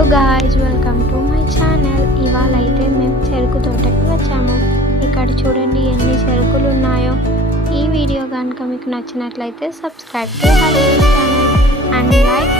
Hello guys, welcome to my channel. ఇవాళ అయితే మేము చెరుకు తోటకి వచ్చాము. ఇక్కడ చూడండి ఎన్ని చెరుకులు ఉన్నాయో. ఈ వీడియో కనుక మీకు నచ్చినట్లయితే subscribe to channel and like